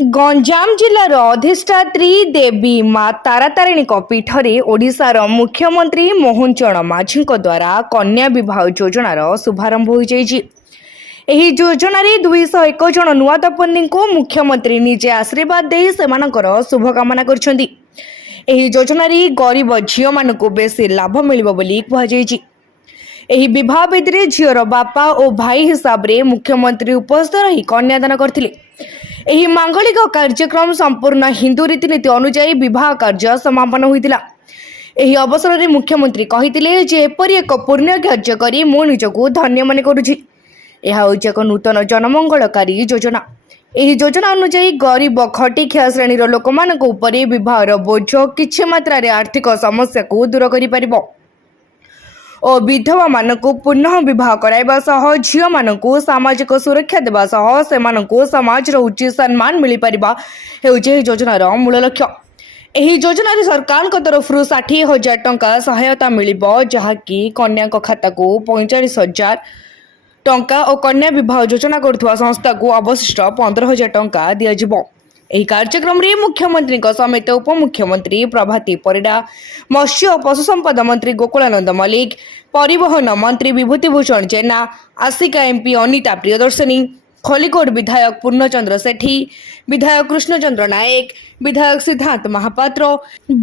गंजाम जिलार अधिष्ठात्री देवी माँ तारातारिणी पीठरे ओडिशार मुख्यमंत्री मोहन चरण माझी द्वारा कन्या विवाह योजनार शुभारंभ हो योजन 201 जन नुआ दंपति को मुख्यमंत्री निजे आशीर्वाद दे शुभकामना कर योजन गरीब झील मान बेसी लाभ मिल बह विधि झीर बापा और भाई हिसाब से मुख्यमंत्री उपस्थित रही कन्यादान करथिले। एही मांगलिक कार्यक्रम संपूर्ण हिंदू रीतिनीति अनुजाई विवाह कार्य समापन होइतिला। एही अवसर में मुख्यमंत्री कहितिले जे एपरि एक पुण्य कार्य करी मो निजको धन्य मन करूछि। एहा होइछि एक नूतन जनमंगलकारी योजना। एही योजना अनुजाई गरीब खटिखिया श्रेणीर लोकमानक उपरे विवाहर बोझ किछि मात्रा आर्थिक समस्या को दूर करि परिबो और विधवा मानकु पुनः विवाह कराइबा सह झियो मानकु सामाजिक सुरक्षा देबा सह सेमानकु समाजर उचित सम्मान मिल पारिबा हेउजे योजनार मूल लक्ष्य। एही योजना सरकार तरफ 60,000 टंका सहायता मिलिबो जहाँकि कन्या खाता को 45,000 टंका और कन्या विवाह योजना करुवा संस्था को अवशिष्ट 15,000 टंका दियाजिबो। ଏହି କାର୍ଯ୍ୟକ୍ରମରେ ମୁଖ୍ୟମନ୍ତ୍ରୀଙ୍କ ସମେତ ଉପମୁଖ୍ୟମନ୍ତ୍ରୀ ପ୍ରଭାତୀ ପରିଡ଼ା, ମତ୍ସ୍ୟ ଓ ପଶୁ ସମ୍ପଦ ମନ୍ତ୍ରୀ ଗୋକୁଳାନନ୍ଦ ମଲ୍ଲିକ, ପରିବହନ ମନ୍ତ୍ରୀ ବିଭୂତିଭୂଷଣ ଜେନା, ଆସିକା ଏମ୍ପି ଅନିତା ପ୍ରିୟଦର୍ଶିନୀ, ଖଲିକୋଟ ବିଧାୟକ ପୂର୍ଣ୍ଣଚନ୍ଦ୍ର ସେଠୀ, ବିଧାୟକ କୃଷ୍ଣଚନ୍ଦ୍ର ନାୟକ, ବିଧାୟକ ସିଦ୍ଧାନ୍ତ ମହାପାତ୍ର,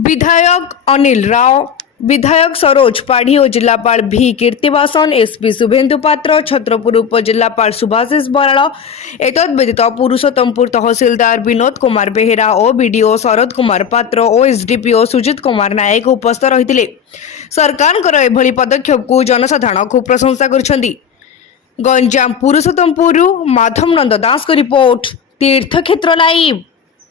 ବିଧାୟକ ଅନିଲ ରାଓ, विधायक सरोज पाढ़ी और जिलापाल भी कीर्तिवासन, एसपी शुभेन्दु पात्र, छत्रपुर उपजिलापाल सुभाषिष बराड़, एतद व्यतीत पुरुषोत्तमपुर तहसीलदार विनोद कुमार बेहेरा और बीडीओ शरद कुमार पात्र और एसडीपीओ सुजित कुमार नायक उपस्थित रही। सरकार एभली पदक्षेप को जनसाधारण खूब प्रशंसा कर। गंजाम पुरुषोत्तमपुर माधव नंद दास को रिपोर्ट, तीर्थक्षेत्र लाइव।